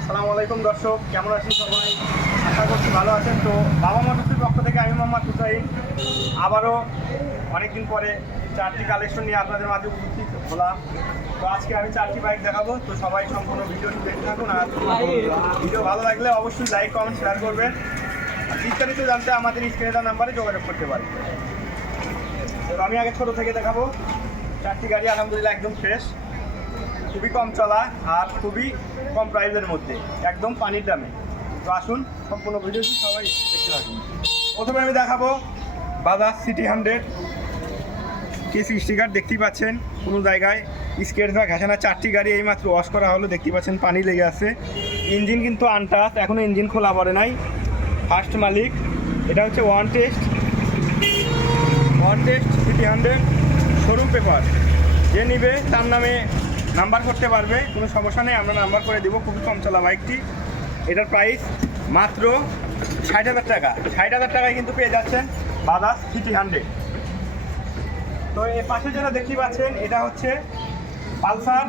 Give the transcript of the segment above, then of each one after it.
আসসালামু আলাইকুম দর্শক, কেমন আছেন সবাই? আশা করছি ভালো আছেন। তো বাবা মোটরসের পক্ষ থেকে আমি মোহাম্মদ হুসাইন আবারও অনেকদিন পরে চারটি কালেকশন নিয়ে আপনাদের মাঝে উপস্থিত হলাম। তো আজকে আমি চারটি বাইক দেখাবো, তো সবাই সম্পূর্ণ ভিডিওটি দেখতে থাকুন। আর ভিডিও ভালো লাগলে অবশ্যই লাইক কমেন্ট শেয়ার করবেন। আর বিস্তারিত জানতে আমাদের স্ক্রিনে দেওয়া নাম্বারে যোগাযোগ করতে পারেন। তো আমি আগে ছোটো থেকে দেখাবো চারটি গাড়ি। আলহামদুলিল্লাহ একদম ফ্রেশ, খুবই কম চলা আর খুবই কম প্রাইসের মধ্যে, একদম পানির দামে। তো আসুন সম্পূর্ণ ভিডিওটি সবাই দেখতে থাকুন। প্রথমে আমি দেখাবো বাজাজ সিটি 100 কেসি স্টিকার। দেখতেই পাচ্ছেন কোনো জায়গায় স্কেচ বা ঘাসানা, চারটি গাড়ি এইমাত্র ওয়াশ করা হলো। দেখতেই পাচ্ছেন পানি লেগে আছে। ইঞ্জিন কিন্তু আনটাচ, এখনও ইঞ্জিন খোলা পড়ে নাই। ফার্স্ট মালিক, এটা হচ্ছে one test city 100 showroom paper. যে নিবে তার নামে নাম্বার করতে পারবে, কোনো সমস্যা নেই, আমরা নাম্বার করে দেবো। খুবই কম চলা বাইকটি। এটার প্রাইস মাত্র 60,000 টাকা। 60,000 টাকায় কিন্তু পেয়ে যাচ্ছেন বাজাজ সিটি 100। তো এর পাশে যেটা দেখতে পাচ্ছেন এটা হচ্ছে পালসার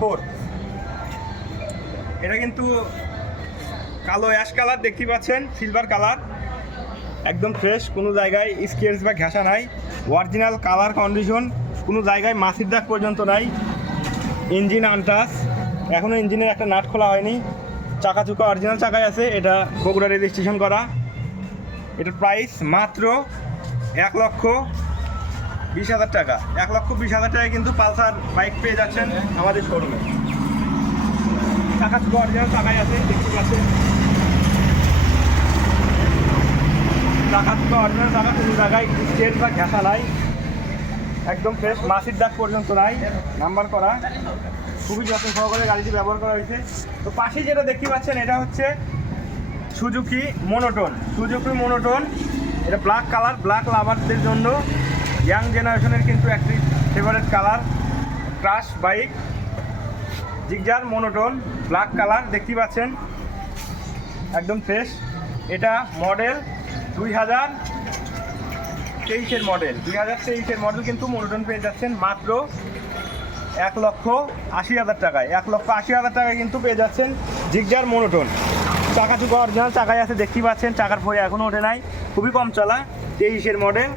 4। এটা কিন্তু কালো অ্যাশ কালার, দেখতে পাচ্ছেন সিলভার কালার, একদম ফ্রেশ, কোনো জায়গায় স্কেচ বা ঘেঁষা নাই। অরিজিনাল কালার কন্ডিশন, কোনো জায়গায় মাছির দাগ পর্যন্ত নাই। ইঞ্জিন আনটাচ, এখনও ইঞ্জিনের একটা নাট খোলা হয়নি। চাকা চুকা অরিজিনাল চাকায় আছে। এটা বগুড়া রেজিস্ট্রেশন করা। এটার প্রাইস মাত্র 1,20,000 টাকা। 1,20,000 টাকায় কিন্তু পালসার বাইক পেয়ে যাচ্ছেন আমাদের শোরুমে। চাকা চুকা অরিজিনাল চাকায় আছে, দেখতে পাচ্ছেন। চাকা চুকা অরিজিনাল চাকা, কোনো জায়গায় স্কেচ বা ঘেঁষা নাই, একদম ফ্রেশ, মাছির দাগ পর্যন্ত নাই, নাম্বার করা। খুবই যত্ন সহকারে গাড়িটি ব্যবহার করা হয়েছে। তো পাশে যেটা দেখতে পাচ্ছেন এটা হচ্ছে সুজুকি মনোটন। এটা ব্ল্যাক কালার, ব্ল্যাক লাভারদের জন্য, ইয়াং জেনারেশনের কিন্তু একটি favourite colour. Crush bike, Gixxer monotone, black colour, দেখতে পাচ্ছেন একদম ফ্রেশ। এটা মডেল 2023-এর মডেল। 2023-এর মডেল কিন্তু মনোটন পেয়ে যাচ্ছেন মাত্র 1,80,000 টাকায়। 1,80,000 টাকায় কিন্তু পেয়ে যাচ্ছেন জিগজার মনোটন। চাকা চুকা অরিজিনাল চাকায় আছে, দেখতে পাচ্ছেন। চাকার ফয়ে এখনও ওঠে নাই, খুবই কম চলা, 23-এর মডেল।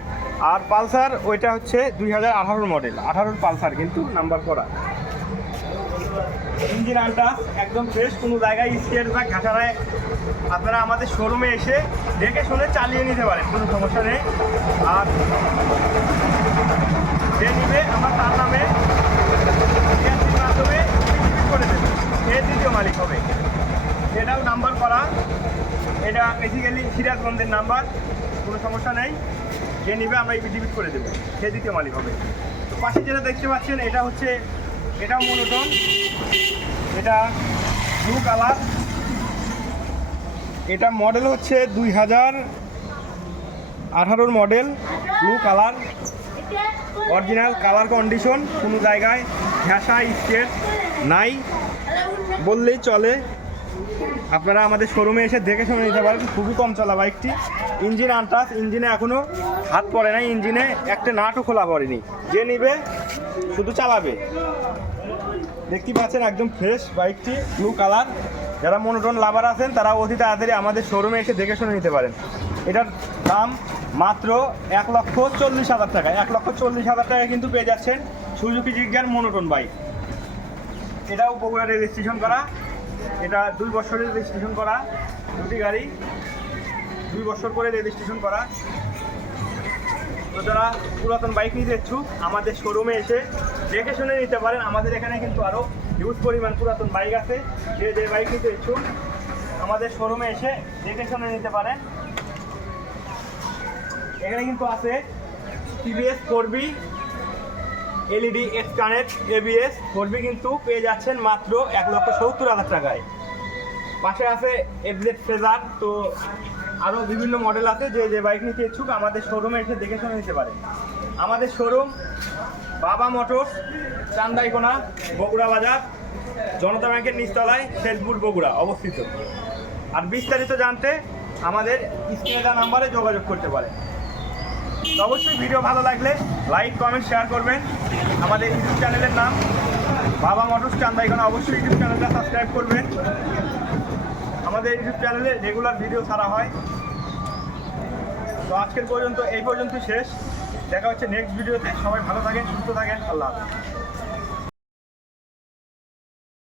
আর পালসার ওইটা হচ্ছে 2018 মডেল, 18 পালসার কিন্তু নাম্বার করা। ইঞ্জিন আনটাচ, একদম ফ্রেশ, কোনো জায়গায় স্কেচ বা ঘাসারায় আপনারা আমাদের শোরুমে এসে দেখে শুনে চালিয়ে নিতে পারেন, কোনো সমস্যা নেই। আর যে নিবে আমরা তার নামে মাধ্যমে করে দেবো, এ দ্বিতীয় মালিক হবে। এটাও নাম্বার করা, এটা বেসিক্যালি সিরাজগঞ্জের নাম্বার, কোনো সমস্যা নেই। যে নিবে আমরা ইপিজিবিট করে দেবো, সে দ্বিতীয় মালিক হবে। তো পাশে যেটা দেখতে পাচ্ছেন এটা হচ্ছে, এটাও মনোটন, এটা ব্লু কালার। এটা মডেল হচ্ছে 2018 model, blue colour, original colour condition, কোনো জায়গায় ঘেঁষা স্কেচ নাই বললেই চলে। আপনারা আমাদের শোরুমে এসে দেখে শুনে নিতে পারেন। খুবই কম চলা বাইকটি। ইঞ্জিন আনটাচ, ইঞ্জিনে এখনও হাত পড়ে নাই, ইঞ্জিনে একটা নাটও খোলা পড়েনি। যে নিবে শুধু চালাবে। দেখতে পাচ্ছেন একদম ফ্রেশ বাইকটি, ব্লু কালার। যারা মনোটন লাভার আছেন তারা অতি তাড়াতাড়ি আমাদের শোরুমে এসে দেখে শুনে নিতে পারেন। এটার দাম মাত্র 1,40,000 টাকা। 1,40,000 টাকায় কিন্তু পেয়ে যাচ্ছেন সুজুকি জিগজার মনোটন বাইক। এটাও বগুড়া রেজিস্ট্রেশন করা। এটা 2 বছরের রেজিস্ট্রেশন করা, দুটি গাড়ি 2 বছর করে রেজিস্ট্রেশন করা। তো যারা পুরাতন বাইক নিতে ইচ্ছুক আমাদের শোরুমে এসে দেখে শুনে নিতে পারেন। আমাদের এখানে কিন্তু আরও হিউজ পরিমাণ পুরাতন বাইক আছে। যে বাইক নিতে ইচ্ছুক আমাদের শোরুমে এসে দেখে শুনে নিতে পারেন। এখানে কিন্তু আছে TVS 4B LED x connect ABS 4B কিন্তু পেয়ে যাচ্ছেন মাত্র 1,70,000 টাকায়। পাশে আছে FZ ফেজার। তো আরও বিভিন্ন মডেল আছে। যে বাইক নিতে ইচ্ছুক আমাদের শোরুমে এসে দেখে শুনে নিতে পারেন। আমাদের শোরুম বাবা মোটরস, চান্দাইকোনা, বগুড়া বাজার, জনতা ব্যাংকের নিচতলায়, শেরপুর, বগুড়া অবস্থিত। আর বিস্তারিত জানতে আমাদের স্ক্রিনে দেওয়া নাম্বারে যোগাযোগ করতে পারেন। তো অবশ্যই ভিডিও ভালো লাগলে লাইক কমেন্ট শেয়ার করবেন। আমাদের ইউটিউব চ্যানেলের নাম বাবা মোটরস চান্দাইখানা, অবশ্যই ইউটিউব চ্যানেলটা সাবস্ক্রাইব করবেন। আমাদের ইউটিউব চ্যানেলে রেগুলার ভিডিও ছাড়া হয়। তো আজকের পর্যন্ত এই পর্যন্ত শেষ। দেখা হচ্ছে নেক্সট ভিডিওতে। সবাই ভালো থাকেন, সুস্থ থাকেন। আল্লাহ হাফেজ।